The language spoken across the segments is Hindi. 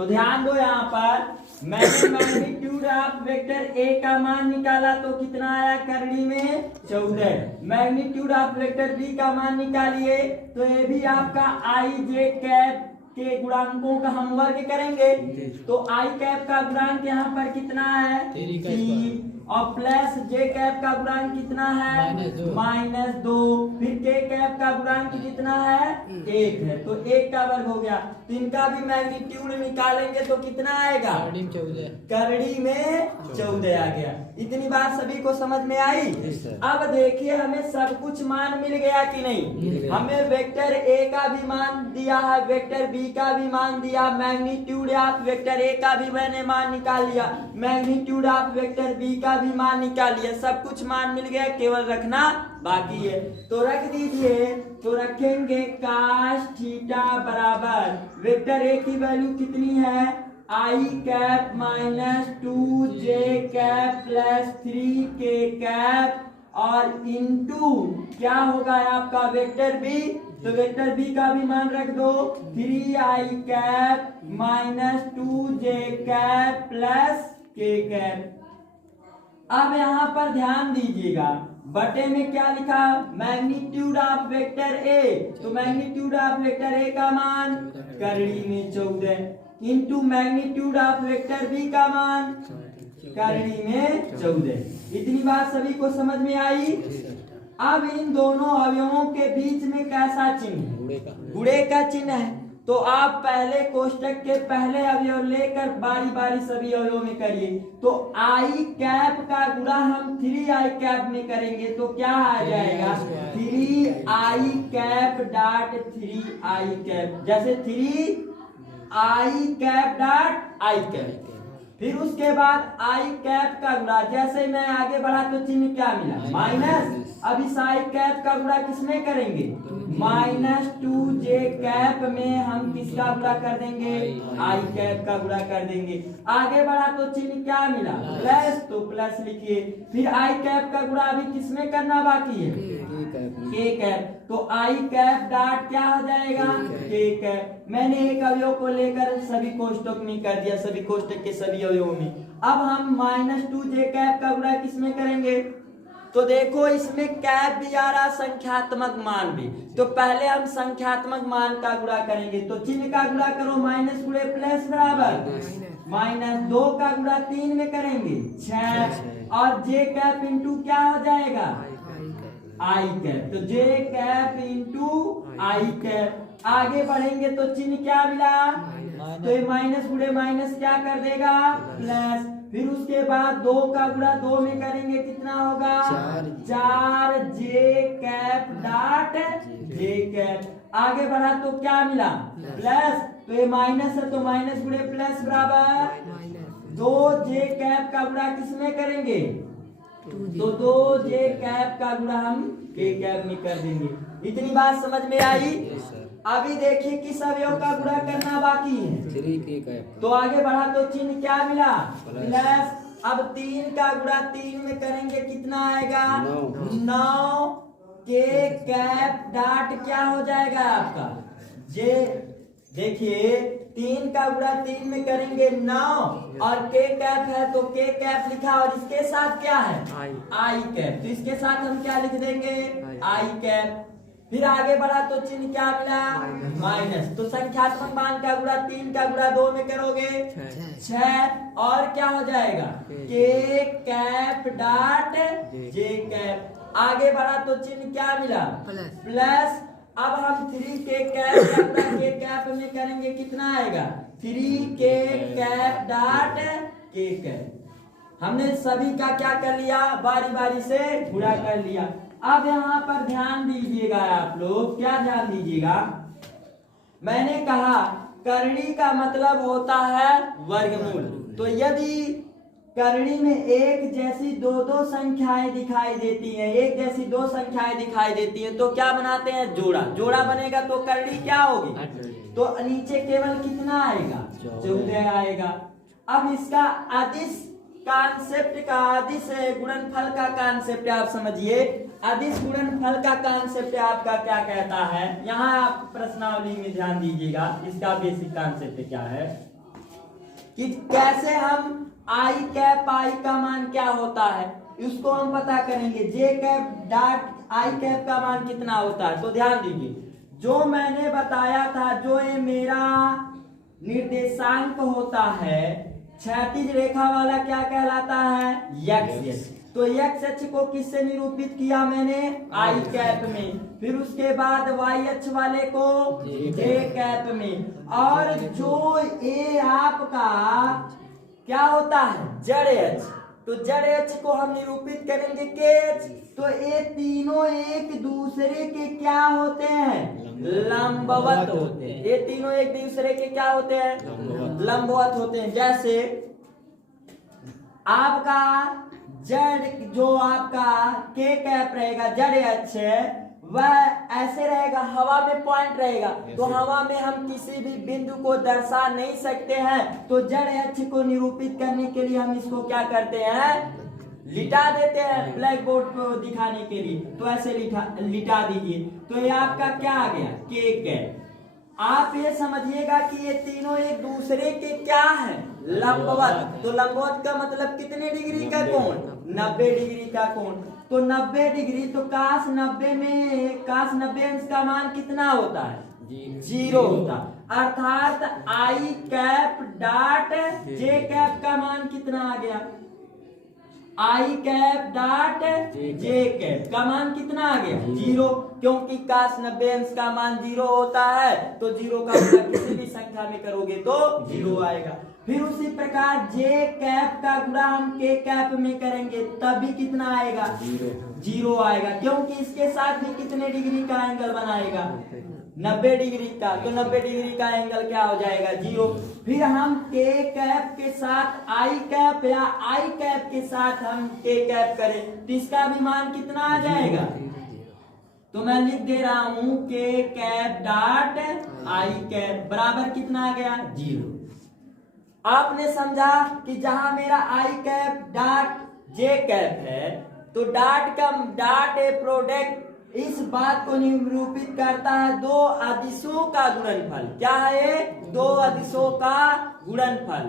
तो ध्यान दो यहाँ पर मैंने मैग्नीट्यूड ऑफ वेक्टर ए का मान निकाला तो कितना आया करड़ी में 14। मैग्नीट्यूड ऑफ वेक्टर बी का मान निकालिए तो ये भी आपका आई जे कैप के गुणांकों का हम वर्ग करेंगे। तो आई कैप का गुणांक यहाँ पर कितना है 3 और प्लस जे कैप का गुणांक कितना है -2। फिर के कैप का गुणांक कितना है 1 है तो 1 का वर्ग हो गया। तो इनका भी मैग्नीट्यूड निकालेंगे तो कितना आएगा करड़ी में 14 आ गया। इतनी बात सभी को समझ में आई। अब देखिए हमें सब कुछ मान मिल गया कि नहीं। हमें वेक्टर ए का भी मान दिया है, वेक्टर बी का भी मान दिया, मैग्नीट्यूड ऑफ वेक्टर ए का भी मैंने मान निकाल लिया, मैग्नीट्यूड ऑफ वेक्टर बी का भी मान निकाल लिया। सब कुछ मान मिल गया, केवल रखना बाकी है। तो रख दीजिए। तो रखेंगे काश थीटा बराबर वेक्टर ए की वैल्यू कितनी है आई कैप -2 जे कैप +3 के कैप और इनटू क्या होगा आपका वेक्टर बी। तो वेक्टर बी का भी मान रख दो 3i कैप -2 जे कैप +k कैप। अब यहाँ पर ध्यान दीजिएगा बटे में क्या लिखा मैग्नीट्यूड ऑफ वेक्टर ए। तो मैग्नीट्यूड ऑफ वेक्टर ए का मान करड़ी में 14 into magnitude of vector B का मान करड़ी में 14। इतनी बात सभी को समझ में आई। अब इन दोनों अवयवों के बीच में कैसा चिन्ह है गुणे का चिन्ह है। तो आप पहले कोष्टक के पहले अवयव लेकर बारी बारी सभी अवयवों में करिए। तो आई कैप का गुणा हम 3i कैप में करेंगे तो क्या आ जाएगा 3i cap dot 3i cap, जैसे 3i cap dot i cap. फिर उसके बाद आई कैप का गुणा, जैसे मैं आगे बढ़ा तो चिन्ह क्या मिला माइनस। अब इस आई कैप का गुणा किसमें करेंगे -2 जे कैप में हम किसका गुणा कर देंगे आई कैप का गुणा कर देंगे। आगे बढ़ा तो चिन्ह क्या मिला प्लस, तो प्लस लिखिए। फिर आई कैप का गुणा अभी किसमें करना बाकी है के कैप। तो आई कैप डॉट क्या हो जाएगा के कैप। मैंने एक अवयव को लेकर सभी कोष्टक में कर दिया, सभी कोष्टक के सभी अवयवों में। अब हम -2 जे कैप का गुणा किसमें करेंगे। तो देखो इसमें कैप भी आ रहा संख्यात्मक मान भी। तो पहले हम संख्यात्मक मान का गुणा करेंगे। तो चिन्ह का गुणा करो माइनस गुणे प्लस बराबर -2 का गुणा 3 में करेंगे 6 और जे कैप इंटू क्या हो जाएगा आई कैप। तो जे कैप इंटू आई कैप। आगे बढ़ेंगे तो चिन्ह क्या मिला तो ये माइनस गुणे माइनस क्या कर देगा प्लस। फिर उसके बाद 2 का गुणा 2 में करेंगे कितना होगा 4 जे कैप डॉट जे कैप। आगे बढ़ा तो क्या मिला प्लस। तो ये माइनस है तो माइनस गुणे प्लस बराबर 2 जे कैप का गुणा किसमें करेंगे तो 2 जे कैप का गुणा हम के कैप में कर देंगे। इतनी बात समझ में आई। अभी देखिए किस अवयव का गुणा करना बाकी है। तो आगे बढ़ा तो चिन्ह क्या मिला प्लस। अब 3 का गुणा 3 में करेंगे कितना आएगा 9 के कैप डॉट क्या हो जाएगा आपका जे। देखिए 3 का गुणा 3 में करेंगे 9 और के कैप है तो के कैप लिखा और इसके साथ क्या है आई कैप। तो इसके साथ हम क्या लिख देंगे आई कैप। फिर आगे बढ़ा तो चिन्ह क्या मिला माइनस। तो संख्यात्मक मान का गुणा 3 का गुणा 2 में करोगे 6 और क्या हो जाएगा के कैप डॉट जे कैप। आगे बढ़ा तो चिन्ह क्या मिला प्लस। अब हम 3 के कैप के कैप में करेंगे कितना आएगा 3 के कैप डॉट के कैप। हमने सभी का क्या कर लिया बारी बारी से गुणा कर लिया। अब यहाँ पर ध्यान दीजिएगा आप लोग, क्या ध्यान दीजिएगा। मैंने कहा करणी का मतलब होता है वर्गमूल। तो यदि करणी में एक जैसी दो संख्याएं दिखाई देती हैं, एक जैसी 2 संख्याएं दिखाई देती हैं तो क्या बनाते हैं जोड़ा। जोड़ा बनेगा तो करणी क्या होगी तो नीचे केवल कितना आएगा 14 आएगा। अब इसका अदिश कॉन्सेप्ट का अदिश गुणनफल का कॉन्सेप्ट आप समझिए। अदिश गुणनफल का कॉन्सेप्ट आपका क्या कहता है, यहाँ आप प्रश्नावली में ध्यान दीजिएगा। इसका बेसिक कॉन्सेप्ट क्या है। कि कैसे हम आई कैप आई का मान क्या होता है उसको हम पता करेंगे। जे कैप डॉट आई कैप का मान कितना होता है। तो ध्यान दीजिए, जो मैंने बताया था, जो ये मेरा निर्देशांक होता है, क्षैतिज रेखा वाला क्या कहलाता है, एक्स। तो एक्स अक्ष को किससे निरूपित किया मैंने, आई कैप में। फिर उसके बाद वाई अक्ष वाले को जे कैप में। और जो ये आपका क्या होता है, जड़ अक्ष, तो जड़ अक्ष को हम निरूपित करेंगे के अक्ष। तो ये तीनों एक दूसरे के क्या होते हैं, लंबवत होते हैं। ये तीनों एक दूसरे के क्या होते हैं, लंबवत होते हैं। जैसे आपका जड़, जो आपका के कैप रहेगा, जड़ अक्ष वह ऐसे रहेगा, हवा में पॉइंट रहेगा। तो हवा में हम किसी भी बिंदु को दर्शा नहीं सकते हैं। तो जड़ अक्ष को निरूपित करने के लिए हम इसको क्या करते हैं, लिटा देते हैं ब्लैक बोर्ड पर दिखाने के लिए। तो ऐसे लिटा दीजिए। तो ये आपका क्या आ गया, के कैप। आप ये समझिएगा कि ये तीनों एक दूसरे के क्या है, लंबवत। तो लंबवत का मतलब कितने डिग्री का कोण, 90 डिग्री का कोण। तो 90 डिग्री, तो काश 90 में काश 90 अंश का मान कितना होता है, 0 होता। अर्थात आई कैप डॉट जे कैप का मान कितना आ गया, आई कैप डॉट जे कैप का मान कितना आ गया, 0। क्योंकि काश 90 अंश का मान 0 होता है। तो 0 का गुणा किसी भी संख्या में करोगे तो 0 आएगा। फिर उसी प्रकार जे कैप का गुणा हम के कैप में करेंगे तब भी कितना आएगा, 0 आएगा। क्योंकि इसके साथ भी कितने डिग्री का एंगल बनाएगा, 90 डिग्री का। तो 90 डिग्री का एंगल क्या हो जाएगा, 0। फिर हम के कैप के साथ आई कैप या आई कैप के साथ हम के कैप करें तो इसका भी मान कितना आ जाएगा। तो मैं लिख दे रहा हूं के कैप डॉट आई कैप बराबर कितना आ गया, 0। आपने समझा कि जहां मेरा आई कैप डॉट जे कैप है तो डॉट ए प्रोडक्ट इस बात को निरूपित करता है दो अदिशों का गुणनफल। क्या है, दो अदिशों का गुणनफल।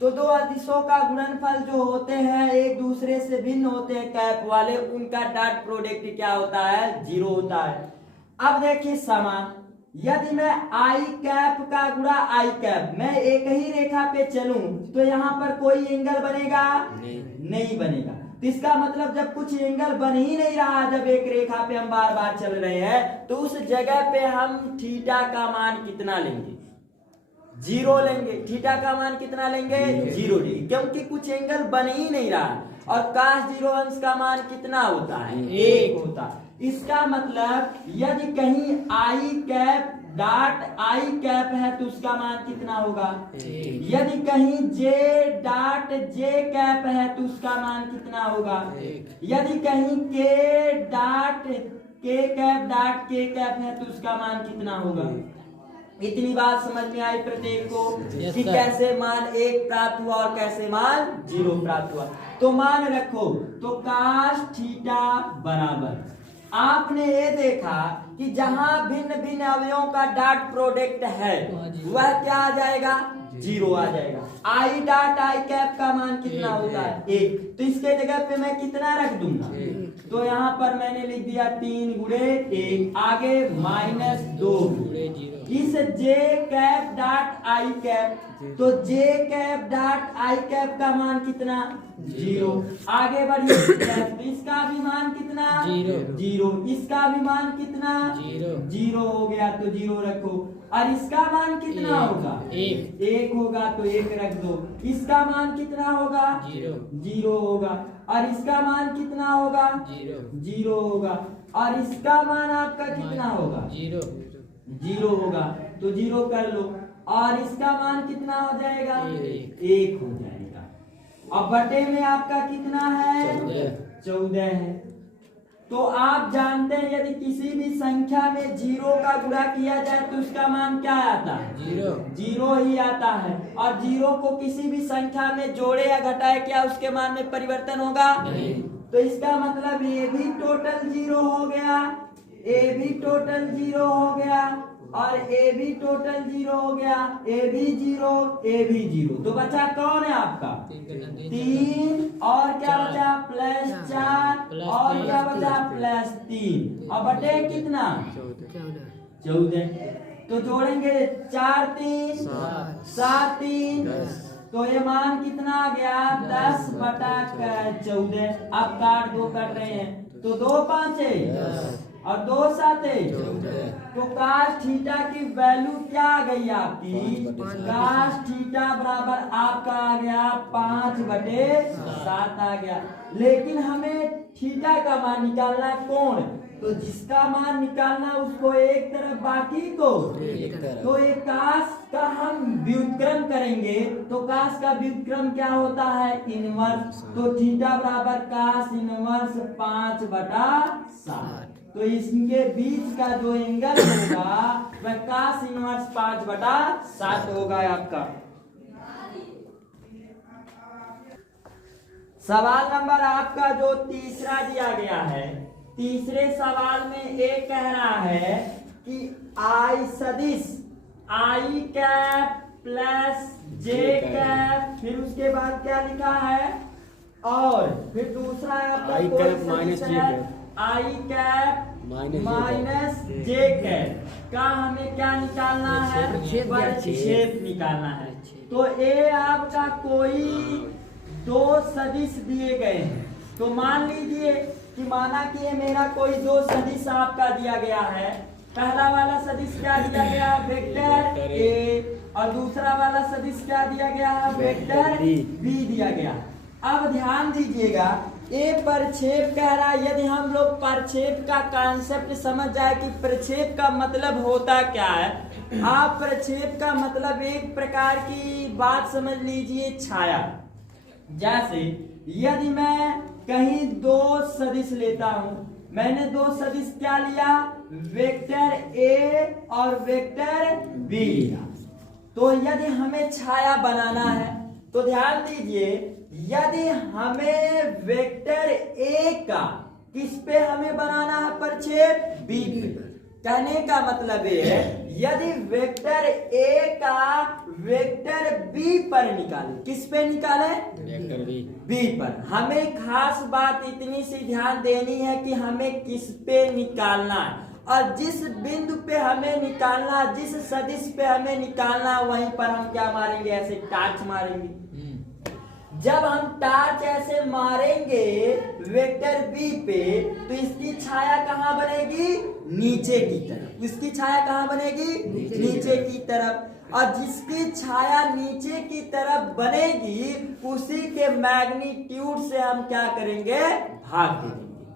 तो दो अदिशों का गुणनफल जो होते हैं एक दूसरे से भिन्न होते हैं कैप वाले, उनका डॉट प्रोडक्ट क्या होता है, 0 होता है। अब देखिए समान, यदि मैं आई कैप का गुणा आई कैप, मैं एक ही रेखा पे चलूं तो यहाँ पर कोई एंगल बनेगा, नहीं बनेगा। तो इसका मतलब जब कुछ एंगल बन ही नहीं रहा, जब एक रेखा पे हम बार बार चल रहे हैं, तो उस जगह पे हम थीटा का मान कितना लेंगे, 0 लेंगे। थीटा का मान कितना लेंगे, 0 डिग्री, क्योंकि कुछ एंगल बन ही नहीं रहा। और cos 0 अंश का मान कितना होता है, 1 होता। इसका मतलब यदि कहीं आई कैप डॉट आई कैप है तो उसका मान कितना होगा, यदि कहीं जे डॉट जे कैप है तो उसका मान कितना होगा, यदि कहीं के डॉट के कैप डॉट के कैप है तो उसका मान कितना होगा। इतनी बात समझ में आई प्रत्येक को कि कैसे मान 1 प्राप्त हुआ और कैसे मान 0 प्राप्त हुआ। तो मान रखो, तो cos थीटा बराबर, आपने ये देखा कि जहां भिन्न भिन्न अवयवों का डॉट प्रोडक्ट है वह क्या आ जाएगा, 0 आ जाएगा। आई डॉट आई कैप का मान कितना होता है, 1। तो इसके जगह पे मैं कितना रख दूंगा, तो यहाँ पर मैंने लिख दिया 3 गुणे 1, आगे -2। इस जे कैप डॉट आई कैप, तो जे कैप डॉट आई कैप का मान कितना, 0। आगे बढ़िए, तो इसका भी मान कितना, 0। इसका भी मान कितना, 0 हो गया, तो 0 रखो। और इसका मान कितना होगा, 1 होगा, तो 1 रख दो। इसका मान कितना होगा, 0 होगा। और इसका मान कितना होगा, 0 होगा। और इसका मान आपका कितना होगा, 0 होगा, तो 0 कर लो। और इसका मान कितना हो जाएगा, 1 हो जाएगा। अब बटे में आपका कितना है, 14 है। तो आप जानते हैं यदि किसी भी संख्या में 0 का गुणा किया जाए तो उसका मान क्या आता है, 0 ही आता है। और 0 को किसी भी संख्या में जोड़े या घटाए क्या उसके मान में परिवर्तन होगा, तो इसका मतलब ये भी टोटल 0 हो गया, ये भी टोटल 0 हो गया, और ए भी टोटल 0 हो गया, ए भी 0, ए भी 0। तो बचा कौन है आपका 3 और क्या बचा +4 और क्या बचा +3 और बटे कितना 14। तो जोड़ेंगे 4 3 7 3, तो ये मान कितना आ गया 10/14। अब काट दो कर रहे हैं तो 2 5 और 2 7, तो काश थीटा की वैल्यू क्या आ गई आपकी, काश थीटा बराबर आपका आ गया 5/7 आ गया। लेकिन हमें थीटा का मान निकालना है कौन, तो जिसका मान निकालना उसको एक तरफ बाकी को एक तरफ। तो एक काश का हम व्युत्क्रम करेंगे, तो काश का व्युत्क्रम क्या होता है इनवर्स। तो थीटा बराबर काश इनवर्स 5/7। तो इसके बीच का जो एंगल होगा वह काश इनवर्स 5/7 होगा आपका। सवाल नंबर आपका जो तीसरा दिया गया है, तीसरे सवाल में ये कह रहा है कि आई सदिश I cap plus J cap, फिर उसके बाद क्या लिखा है, और फिर दूसरा आपका आई कैप माइनस जे कैप, आई कैप माइनस जे कैप का हमें क्या निकालना है, परिक्षेप निकालना है। तो ये आपका कोई 2 सदिश दिए गए हैं, तो मान लीजिए कि माना कि ये मेरा कोई 2 सदिश आपका दिया गया है। पहला वाला सदिश क्या दिया गया वेक्टर ए, और दूसरा वाला सदिश क्या दिया गया वेक्टर बी दिया गया। अब ध्यान दीजिएगा, ए प्रक्षेप कह रहा है। यदि हम लोग प्रक्षेप का कॉन्सेप्ट समझ जाए कि प्रक्षेप का मतलब होता क्या है, आप प्रक्षेप का मतलब एक प्रकार की बात समझ लीजिए छाया। जैसे यदि मैं कहीं 2 सदिश लेता हूं, मैंने 2 सदिश क्या लिया वेक्टर ए और वेक्टर बी लिया, तो यदि हमें छाया बनाना है तो ध्यान दीजिए, यदि हमें वेक्टर ए का किस पे हमें बनाना है प्रक्षेप बी पे। कहने का मतलब ये है यदि वेक्टर ए का वेक्टर बी पर निकाले, किस पे निकाले वेक्टर बी पर। हमें खास बात इतनी सी ध्यान देनी है कि हमें किस पे निकालना है, और जिस बिंदु पे हमें निकालना, जिस सदिश पे हमें निकालना, वहीं पर हम क्या मारेंगे, ऐसे टार्च मारेंगे। जब हम टार्च ऐसे मारेंगे वेक्टर बी पे, तो इसकी छाया कहाँ बनेगी नीचे की तरफ। इसकी छाया कहाँ बनेगी नीचे की तरफ, और जिसकी छाया नीचे की तरफ बनेगी उसी के मैग्नीट्यूड से हम क्या करेंगे भाग दे देंगे।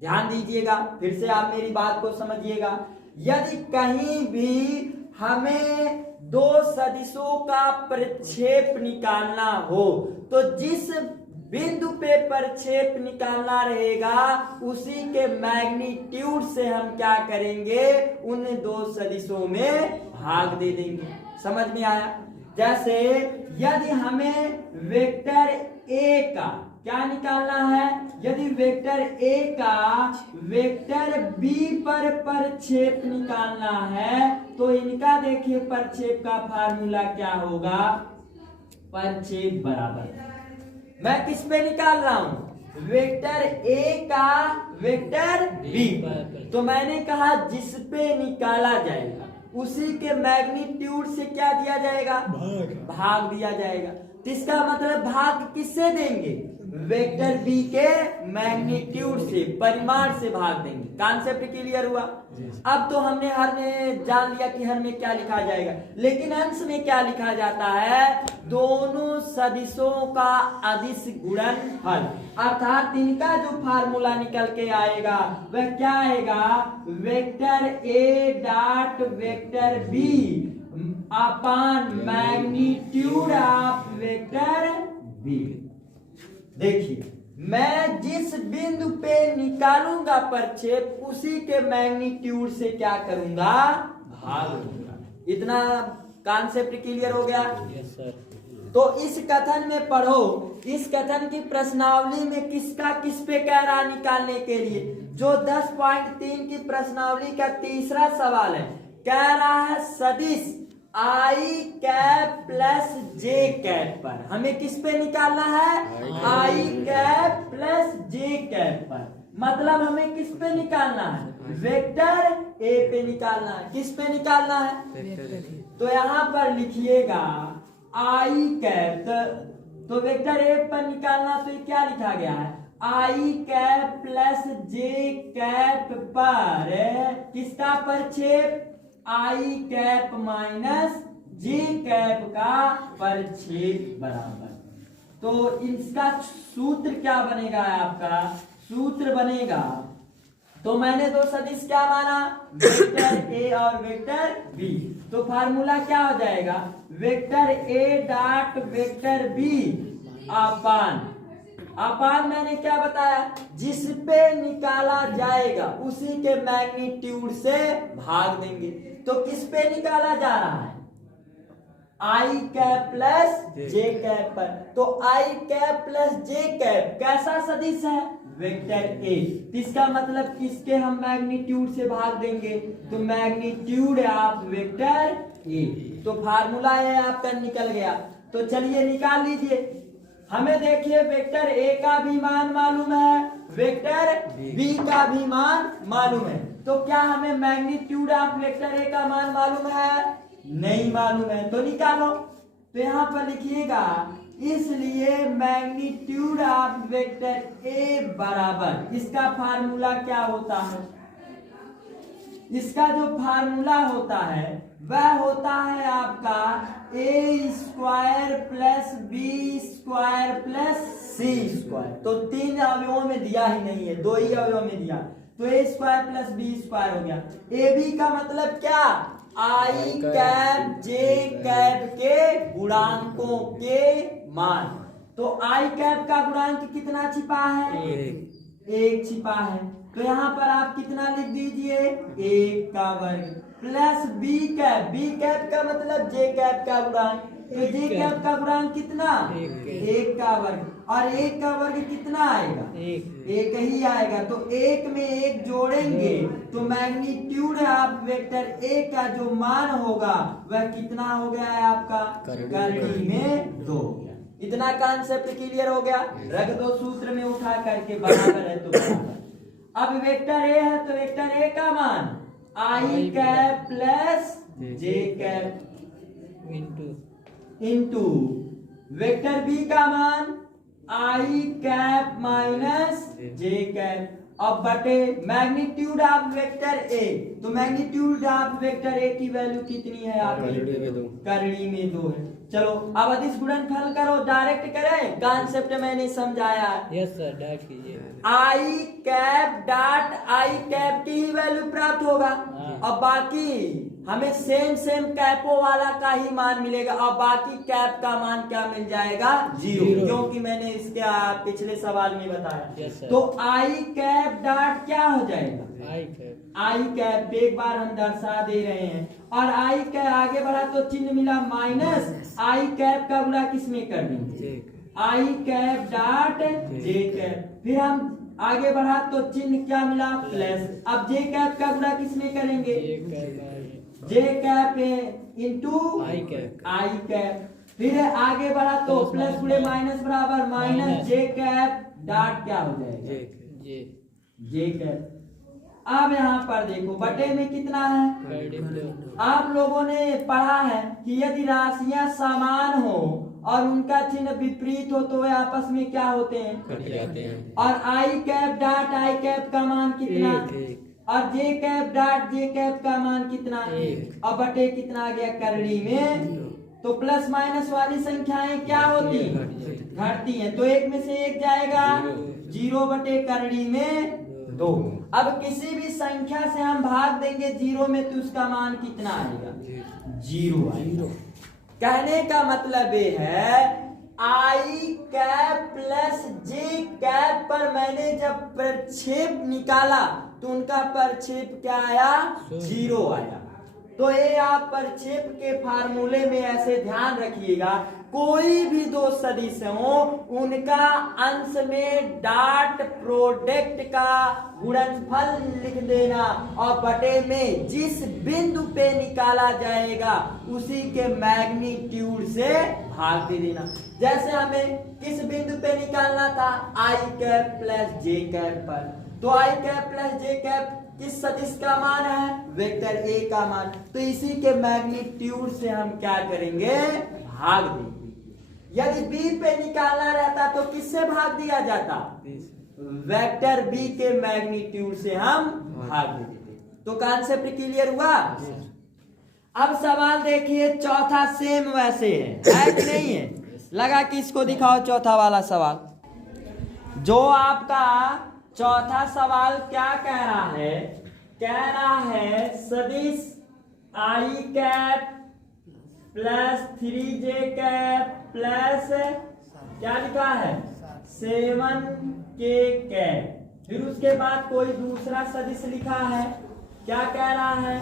ध्यान दीजिएगा, फिर से आप मेरी बात को समझिएगा। यदि कहीं भी हमें 2 सदिशों का प्रक्षेप निकालना हो, तो जिस बिंदु पे प्रक्षेप निकालना रहेगा उसी के मैग्नीट्यूड से हम क्या करेंगे, उन 2 सदिशों में भाग दे देंगे। समझ में आया। जैसे यदि हमें वेक्टर ए का क्या निकालना है, यदि वेक्टर ए का वेक्टर बी पर प्रक्षेप निकालना है, तो इनका देखिए प्रक्षेप का फार्मूला क्या होगा, प्रक्षेप बराबर, मैं किस पे निकाल रहा हूं वेक्टर ए का वेक्टर बी पर। तो मैंने कहा जिस पे निकाला जाएगा उसी के मैग्नीट्यूड से क्या दिया जाएगा भाग दिया जाएगा। तो इसका मतलब भाग किससे देंगे, वेक्टर बी के मैग्नीट्यूड से, परिमाण से भाग देंगे। कॉन्सेप्ट क्लियर हुआ। अब तो हमने हर में जान लिया कि हर में क्या लिखा जाएगा, लेकिन अंश में क्या लिखा जाता है, दोनों सदिशों का अदिश गुणनफल, अर्थात इनका जो फार्मूला निकल के आएगा वह क्या आएगा, vector A dot vector B upon magnitude of vector B. देखिए, मैं जिस बिंदु पे निकालूंगा प्रक्षेप उसी के मैग्नीट्यूड से क्या करूंगा भाग दूंगा। इतना कॉन्सेप्ट क्लियर हो गया। Yes sir. तो इस कथन में पढ़ो, इस कथन की प्रश्नावली में किसका किस पे कह रहा निकालने के लिए, जो 10.3 की प्रश्नावली का तीसरा सवाल है, कह रहा है सदिश I cap plus J cap पर। हमें किस पे निकालना है? I cap plus J cap पर। मतलब हमें किस पे निकालना है? वेक्टर ए पे निकालना है। किस पे निकालना है? तो यहाँ पर लिखिएगा आई कैप, तो वेक्टर ए पर निकालना, तो ये क्या लिखा गया है? I cap plus J cap पर किसका परछेप? आई कैप माइनस जे कैप का परछेप बराबर। तो इसका सूत्र क्या बनेगा? आपका सूत्र बनेगा, तो मैंने दो सदिश क्या माना? वेक्टर ए और वेक्टर बी। तो फार्मूला क्या हो जाएगा? Vector A dot vector B अपान मैंने क्या बताया? जिस पे निकाला जाएगा उसी के मैग्नीट्यूड से भाग देंगे। तो किस पे निकाला जा रहा है? I cap plus J cap पर। तो आई कैप प्लस जे कैप कैसा सदिश है? वेक्टर ए। इसका मतलब किसके हम मैग्नीट्यूड से भाग देंगे? तो मैग्नीट्यूड ऑफ वेक्टर ए। तो फार्मूला है आपका निकल गया। तो चलिए निकाल लीजिए। हमें देखिए वेक्टर ए का भी मान मालूम है, वेक्टर बी का भी मान मालूम है। तो क्या हमें मैग्नीट्यूड ऑफ वेक्टर ए का मान मालूम है? नहीं मालूम है। तो निकालो। तो यहाँ पर लिखिएगा, इसलिए मैग्नीट्यूड ऑफ वेक्टर ए बराबर, इसका फार्मूला क्या होता है? इसका जो फार्मूला होता है वह होता है आपका A square plus B square plus C square. तो 3 अवयवों में दिया ही नहीं है, 2 ही अवयवों में दिया। तो ए स्क्वायर प्लस बी स्क्वायर हो गया। ए बी का मतलब क्या? आई कैप जे कैप के गुणांकों के मान। तो आई कैप का गुणांक कितना छिपा है? 1 छिपा है। तो यहाँ पर आप कितना लिख दीजिए? 1 का वर्ग प्लस बी कैप का मतलब जे कैप का गुणांक। तो जे कैप का गुणांक कितना? 1 का वर्ग। और 1 का वर्ग कितना आएगा? 1 ही आएगा। तो 1 में 1 जोड़ेंगे तो मैग्नीट्यूड ऑफ वेक्टर ए का जो मान होगा वह कितना हो गया है आपका? करड़ी में 2 हो गया। इतना कॉन्सेप्ट क्लियर हो गया। रख दो सूत्र में उठा करके, बराबर है तो बराबर। अब वेक्टर ए है तो वेक्टर ए का मान आई कैप प्लस जे कैप इंटू वेक्टर बी का मान आई कैप माइनस जे कैप। अब बटे मैग्नीट्यूड ऑफ वेक्टर ए। तो मैग्नीट्यूड ऑफ वेक्टर ए की वैल्यू कितनी है आपकी? करड़ी में 2 है। चलो अब अदिश गुणनफल करो, डायरेक्ट करें, कॉन्सेप्ट मैंने समझाया। यस सर, डायरेक्ट कीजिए। आई कैप डॉट आई कैप की ही वैल्यू प्राप्त होगा। अब बाकी हमें सेम कैपों वाला का ही मान मिलेगा। अब बाकी कैप का मान क्या मिल जाएगा? 0, क्योंकि मैंने इसके पिछले सवाल में बताया। तो आई कैप डॉट क्या हो जाएगा? आई कैप एक बार हम दर्शा दे रहे हैं। और आई कैप आगे बढ़ा तो चिन्ह मिला माइनस, आई कैप का गुणा किसमें कर देंगे? आई कैप डॉट जे कैप। फिर हम आगे बढ़ा तो चिन्ह क्या मिला? प्लस। अब जे कैप का गुणा किसमें करेंगे? जे कैप इंटू आई कैप। फिर आगे बढ़ा तो प्लस गुणे माइनस बराबर माइनस जे कैप डॉट क्या हो जाएगा? जे कैप। अब यहाँ पर देखो बटे में कितना है? आप लोगों ने पढ़ा है कि यदि राशियां समान हो और उनका चिन्ह विपरीत हो तो वे आपस में क्या होते हैं? कट जाते हैं। और आई कैप डॉट आई कैप का मान कितना? और जे कैप डॉट जे कैप का मान कितना? 1। अब बटे कितना आ गया? करड़ी में। तो प्लस माइनस वाली संख्याएं क्या होती? घटती हैं। तो 1 में से 1 जाएगा, 0 बटे करड़ी में 2। अब किसी भी संख्या से हम भाग देंगे 0 में तो उसका मान कितना आएगा? 0 आएगा। कहने का मतलब ये है I cap plus J cap पर मैंने जब प्रक्षेप निकाला तो उनका प्रक्षेप क्या आया? 0 आया। तो ये आप प्रक्षेप के फार्मूले में ऐसे ध्यान रखिएगा, कोई भी दो सदिश हो उनका अंश में डॉट प्रोडक्ट का गुणनफल लिख देना और बटे में जिस बिंदु पे निकाला जाएगा उसी के मैग्नीट्यूड से भाग दे देना। जैसे हमें किस बिंदु पे निकालना था, आई कैप प्लस जे कैप पर, तो आई कैप प्लस जे कैप किस सदिश का मान है, वेक्टर ए का मान, तो इसी के मैग्नीट्यूड से हम क्या करेंगे, भाग देंगे। यदि बी पे निकालना रहता तो किससे भाग दिया जाता, वेक्टर बी के मैग्नीट्यूड से हम भाग दे देते। तो कॉन्सेप्ट क्लियर हुआ। अब सवाल देखिए चौथा सेम वैसे है कि नहीं है, लगा कि इसको दिखाओ चौथा वाला सवाल। जो आपका चौथा सवाल क्या कह रहा है, कह रहा है सदिश I cap plus 3j cap plus क्या लिखा है 7k कैप, फिर उसके बाद कोई दूसरा सदिश लिखा है, क्या कह रहा है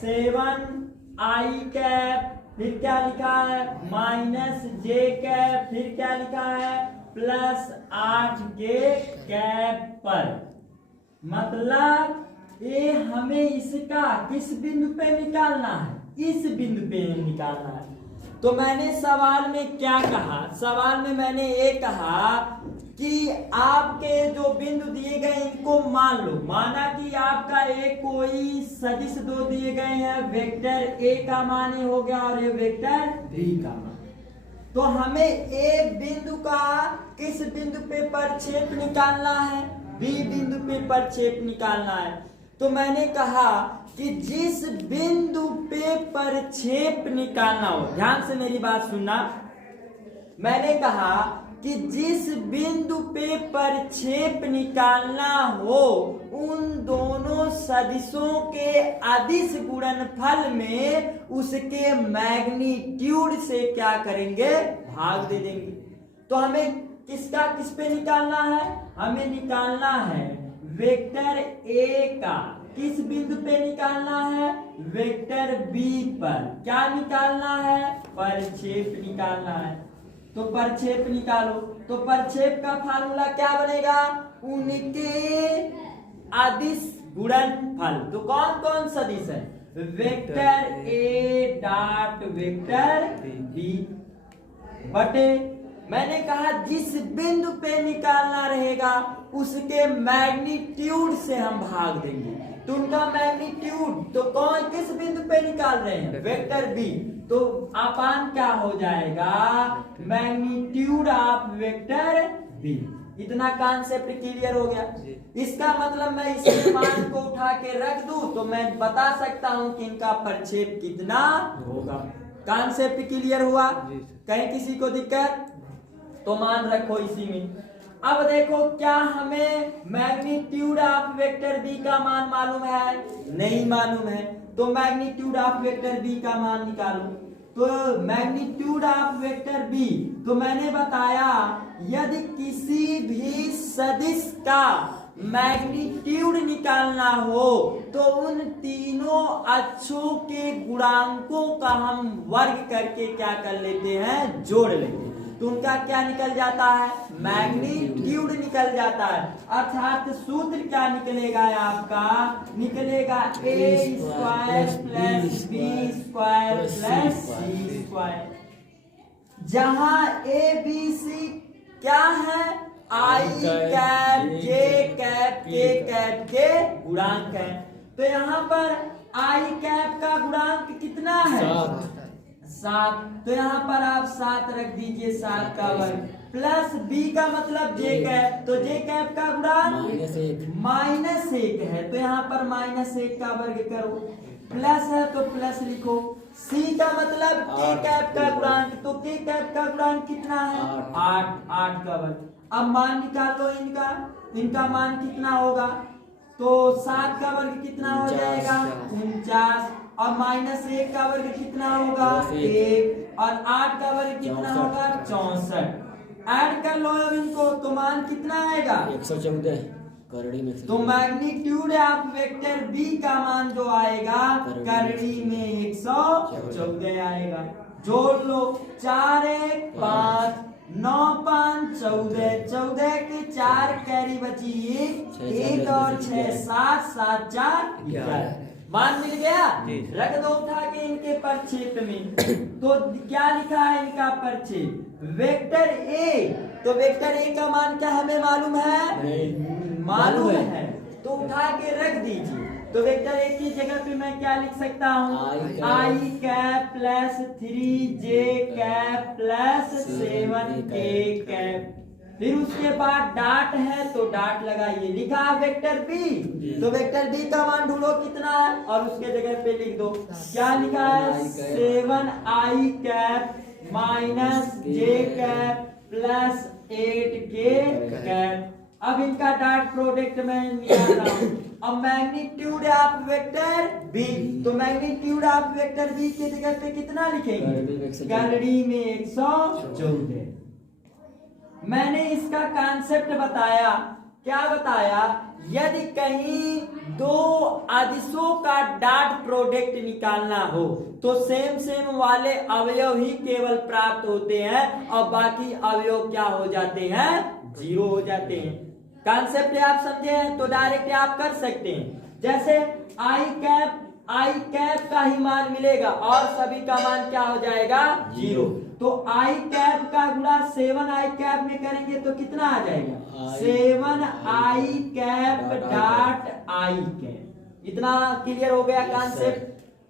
7i कैप, फिर क्या लिखा है -j कैप, फिर क्या लिखा है प्लस 8k कैप पर। मतलब ये हमें इसका किस बिंदु पे निकालना है, इस बिंदु पे निकालना है। तो मैंने सवाल में क्या कहा, सवाल में मैंने ये कहा कि आपके जो बिंदु दिए गए इनको मान लो, माना कि आपका एक कोई सदिश दो दिए गए हैं, वेक्टर ए का मान ये हो गया और ये वेक्टर बी का मान। तो हमें ए बिंदु का किस बिंदु पे प्रक्षेप निकालना है, बी बिंदु पे प्रक्षेप निकालना है। तो मैंने कहा कि जिस बिंदु पे प्रक्षेप निकालना हो, ध्यान से मेरी बात सुनना, मैंने कहा कि जिस बिंदु पे प्रक्षेप निकालना हो उन दोनों सदिशों के अदिश गुणनफल में उसके मैग्नीट्यूड से क्या करेंगे, भाग दे देंगे। तो हमें किसका किस पे निकालना है, हमें निकालना है वेक्टर ए का किस बिंदु पे निकालना है, वेक्टर बी पर क्या निकालना है, प्रक्षेप निकालना है। तो प्रक्षेप निकालो, तो प्रक्षेप का फार्मूला क्या बनेगा, उनके अदिश गुणनफल। तो कौन कौन सदिश है, vector A dot vector B बटे, मैंने कहा जिस बिंदु पे निकालना रहेगा उसके मैग्नीट्यूड से हम भाग देंगे। तो उनका मैग्नीट्यूड तो कौन किस बिंदु पे निकाल रहे हैं, वेक्टर बी, तो अपान क्या हो जाएगा, मैग्नीट्यूड ऑफ वेक्टर बी। इतना कॉन्सेप्ट क्लियर हो गया। इसका मतलब मैं इस मान को उठा के रख दूं तो मैं बता सकता हूं कि इनका प्रक्षेप कितना होगा। कॉन्सेप्ट क्लियर हुआ, कहीं किसी को दिक्कत तो मान रखो इसी में। अब देखो क्या हमें मैग्नीट्यूड ऑफ वेक्टर बी का मान मालूम है, नहीं मालूम है, तो मैग्नीट्यूड ऑफ वेक्टर बी का मान निकालो। तो मैग्नीट्यूड ऑफ वेक्टर बी, तो मैंने बताया यदि किसी भी सदिश का मैग्नीट्यूड निकालना हो तो उन तीनों अक्षों के गुणांकों का हम वर्ग करके क्या कर लेते हैं, जोड़ लेते हैं। तो उनका क्या निकल जाता है, मैग्नीट्यूड निकल जाता है। अर्थात सूत्र क्या निकलेगा आपका, निकलेगा A square plus B square plus C square, जहां ए बी सी क्या है, I cap J cap K cap के गुणांक है। तो यहाँ पर आई कैप का गुणांक कितना है, 7, तो यहाँ पर आप 7 रख दीजिए, 7 का वर्ग प्लस बी का मतलब जे कैप, तो जे कैप का गुणांक -1 है, तो यहाँ पर -1 का वर्ग करो, प्लस है तो प्लस लिखो। सी का मतलब के कैप का गुणांक, तो के कैप का गुणांक कितना है, 8 का वर्ग। अब मान निकालो इनका, इनका मान कितना होगा, तो 7 का वर्ग कितना हो जाएगा 49, और -1 का वर्ग कितना होगा 1, और 8 का वर्ग कितना होगा 64। ऐड कर लो अब इनको, तो मान कितना आएगा 114। करड़ी में तो मैग्नीट्यूड ऑफ वेक्टर बी का मान जो आएगा करड़ी में 114 आएगा। जोड़ लो, 4 1 5 9 5 14, 14 के 4 कैरी बची 1 और 6 7 7 4 11। मान मिल गया। रख दो उठा के इनके प्रक्षेप में। तो क्या लिखा है इनका प्रक्षेप? Vector A. तो वेक्टर ए का मान क्या हमें मालूम है? मालूम है। तो उठा के रख दीजिए। तो वेक्टर ए की जगह पे मैं क्या लिख सकता हूँ? I cap plus 3j cap plus 7k cap. फिर उसके बाद डाट है तो डाट लगाइए। लिखा है वेक्टर बी। तो वेक्टर बी का मान ढूंढो कितना है और उसके जगह पे लिख दो। क्या लिखा है? 7i cap minus j cap plus 8k cap. अब इनका डॉट प्रोडक्ट में निकाल रहा हूं। अब मैग्नीट्यूड ऑफ वेक्टर बी। तो मैग्नीट्यूड ऑफ वेक्टर बी की जगह पे कितना लिखेंगे? करड़ी में 114। मैंने इसका कॉन्सेप्ट बताया। क्या बताया? यदि कहीं दो अदिशों का डॉट प्रोडक्ट निकालना हो तो सेम वाले अवयव ही केवल प्राप्त होते हैं और बाकी अवयव क्या हो जाते हैं? 0 हो जाते हैं। कॉन्सेप्ट आप समझे हैं तो डायरेक्ट आप कर सकते हैं। जैसे आई कैप का ही मान मिलेगा और सभी का मान क्या हो जाएगा? 0। तो आई कैप का गुणा 7i कैप में करेंगे तो कितना आ जाएगा? 7i cap dot I cap. इतना क्लियर हो गया कॉन्सेप्ट।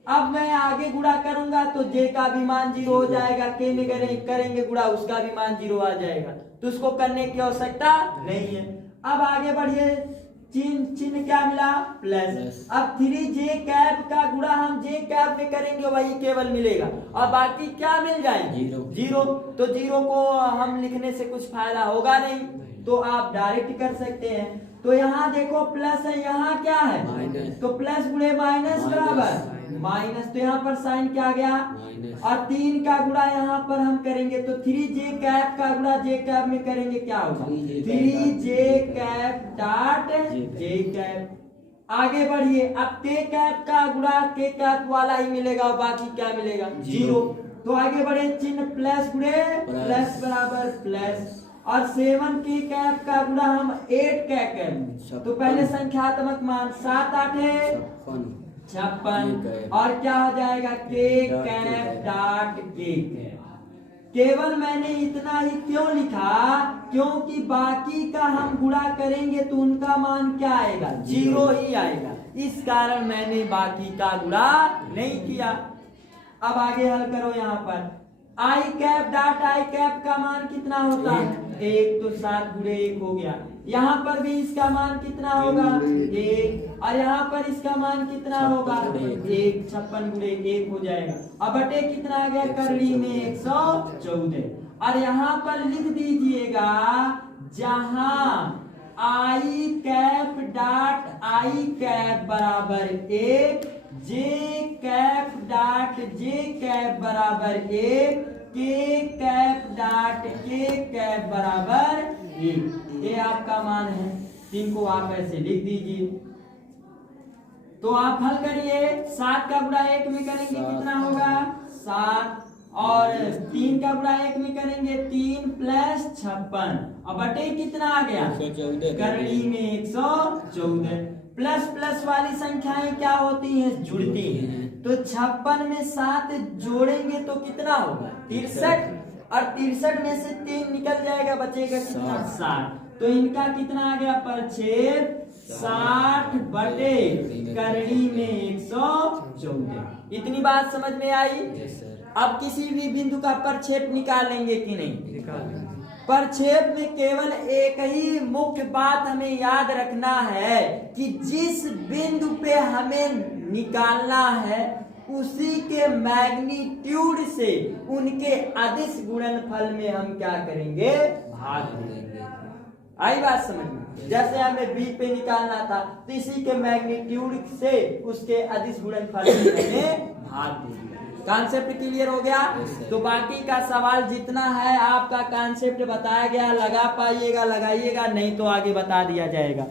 अब मैं आगे गुणा करूंगा तो जे का भी मान 0 हो जाएगा। के में करेंगे गुणा उसका भी मान 0 आ जाएगा। तो उसको करने की आवश्यकता नहीं है। अब आगे बढ़िए। चिन्ह क्या मिला? प्लस। अब 3j कैप का गुणा हम j कैप में करेंगे वही केवल मिलेगा और बाकी क्या मिल जाएंगे? 0। तो 0 को हम लिखने से कुछ फायदा होगा नहीं तो आप डायरेक्ट कर सकते हैं। तो यहाँ देखो प्लस है, यहाँ क्या है? माइनस। तो प्लस गुणे माइनस बराबर माइनस। तो यहाँ पर साइन क्या आ गया? और 3 का गुणा यहाँ पर हम करेंगे तो 3j कैप का गुणा j कैप में करेंगे क्या होगा? 3j cap dot j cap. आगे बढ़िए। अब k कैप का गुणा k कैप वाला ही मिलेगा और बाकी क्या मिलेगा? 0। तो आगे बढ़े। चिन्ह प्लस गुणे प्लस बराबर प्लस और 7k कैप का गुणा हम 8k कैप। तो पहले संख्यात्मक मान 7 8 56 और क्या हो जाएगा? k cap dot k cap. केवल मैंने इतना ही क्यों लिखा? क्योंकि बाकी का हम गुणा करेंगे तो उनका मान क्या आएगा? 0 ही आएगा। इस कारण मैंने बाकी का गुणा नहीं किया। अब आगे हल करो। यहाँ पर आई कैप डॉट आई कैप का मान कितना होता है? 1। तो 7 गुणे 1 हो गया। यहाँ पर भी इसका मान कितना होगा? 1। और यहाँ पर इसका मान कितना होगा? 1। 56 गुणे 1 हो जाएगा। अब बटे कितना आ गया? करड़ी में 114। और यहाँ पर लिख दीजिएगा जहां आई कैप डॉट आई कैप बराबर 1, जे कैप डॉट जे कैप बराबर 1, के कैप डॉट के कैप बराबर 1। ये आपका मान है। इनको आप ऐसे लिख दीजिए। तो आप हल करिए। 7 का गुणा 1 में करेंगे कितना होगा? 7 और 3 का गुणा 1 में करेंगे 3 प्लस 56 और बटे कितना आ गया? करड़ी में 114। प्लस प्लस वाली संख्याएं क्या होती हैं? जुड़ती हैं। तो 56 में 7 जोड़ेंगे तो कितना होगा? 63। और 63 में से 3 निकल जाएगा, बचेगा कितना? 60। तो इनका कितना आ गया? प्रक्षेप 60 बटे करड़ी में 114। इतनी बात समझ में आई? अब किसी भी बिंदु का प्रक्षेप निकालेंगे कि नहीं? प्रक्षेप में केवल एक ही मुख्य बात हमें याद रखना है कि जिस बिंदु पे हमें निकालना है उसी के मैग्नीट्यूड से उनके अदिश गुणनफल में हम क्या करेंगे? भाग देंगे। आई बात समझ में? जैसे हमें बी पे निकालना था तो इसी के मैग्नीट्यूड से उसके अदिश गुणनफल में हमें भाग देंगे। कॉन्सेप्ट क्लियर हो गया? तो बाकी का सवाल जितना है आपका कॉन्सेप्ट बताया गया, लगा पाइएगा लगाइएगा, नहीं तो आगे बता दिया जाएगा।